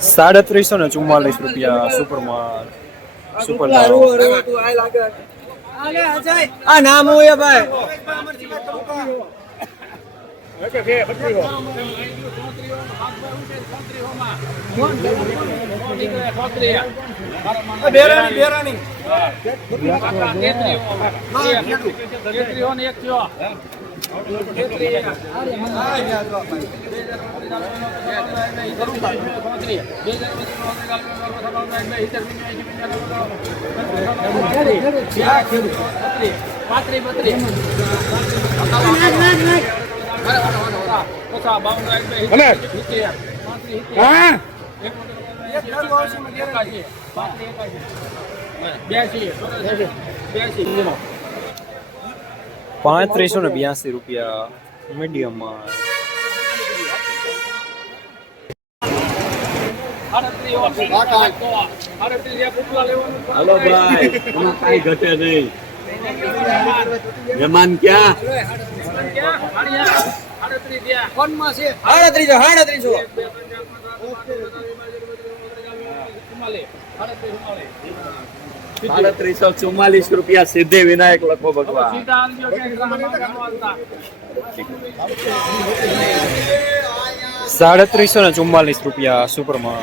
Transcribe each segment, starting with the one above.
સાડત્રીસો ને ચુમ્માલીસ રૂપિયા સુપરમાં સુપર આ નામ હોય ભાઈ. બેરાણી બેરાણી પાંત્રીસો ને બ્યાસી રૂપિયા મીડિયમમાં હલો ભાઈ કાંઈ ઘટે નહીં. મહેમાન ક્યાં? હાડત્રીસો સાડત્રીસો ચુમ્માલીસ રૂપિયા સિદ્ધિ વિનાયક લખો ભગવાન સાડત્રીસો ને ચુમ્માલીસ રૂપિયા સુપરમાં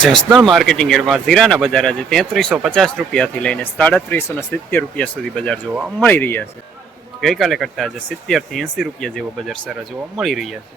જસદણ માર્કેટિંગ એડમાં જીરાના બજાર આજે તેત્રીસો પચાસ રૂપિયાથી લઈને સાડત્રીસો ને સિત્તેર રૂપિયા સુધી બજાર જોવા મળી રહ્યા છે. ગઈકાલે કરતા આજે સિત્તેરથી એંસી રૂપિયા જેવો બજાર સારા જોવા મળી રહ્યા છે.